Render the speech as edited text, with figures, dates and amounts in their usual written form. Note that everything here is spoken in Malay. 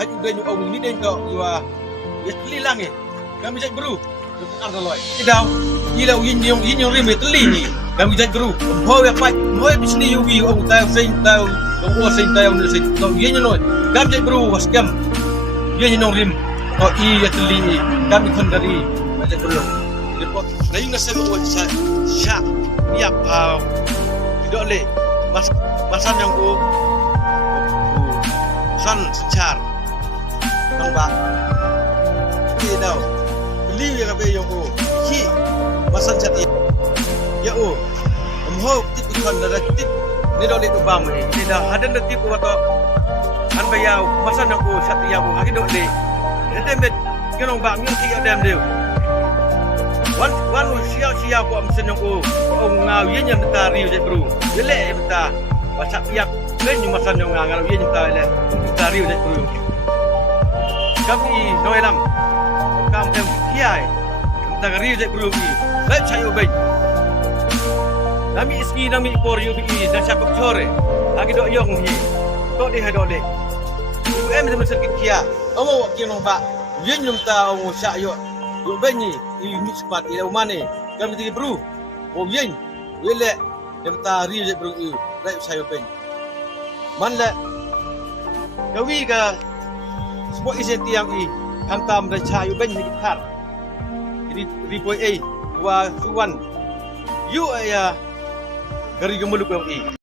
haju den ong ni den ko wa ya telilang kami jat guru ăn rồi cái đâu như là yin yung rim teli ni kami jat guru ho ya pai ho ya bisni yu wi ong tao sinh tao ong o sinh tao ni sinh no yin you kami jat guru was kam yin yung rim ko I ya teli kami kon dari jat guru report na yung nasa mo sa sha ya pau tidak le masan yang ko san secar tong ba ni đâu liu ya kabe yang ko ki masan chat ya o ho tip ikon da tip ni do le to ba mo ni da hadan da tip ko to an ba ya masan yang ko chat ya ko ha ki do le de met kenong ba ngin ki adam deu wan sia ko am sen yang ko ong ngau yin yang ta riu je bro ye le ta ba chat ya lên nhưng mà sân nhau ngà ngà viên chúng ta là ta riu đấy bro kami nói lắm cam theo kiai chúng ta riu đấy bro ni lại chạy ở bên nami ski nami por yu bi dan siapa chore lagi dok yong hi to di hai dole em thì mình sẽ kia ông mau kia nong ba viên chúng ta ông sa yo yu bên ni I mix part I đâu mane kami thì bro o viên we le chúng ta riu đấy bro ni lại chạy ở bên man le gawi ka sport isen tiang I hantam da chayu ben ni khar ri boy a wa suwan yu aya gari gemuluk I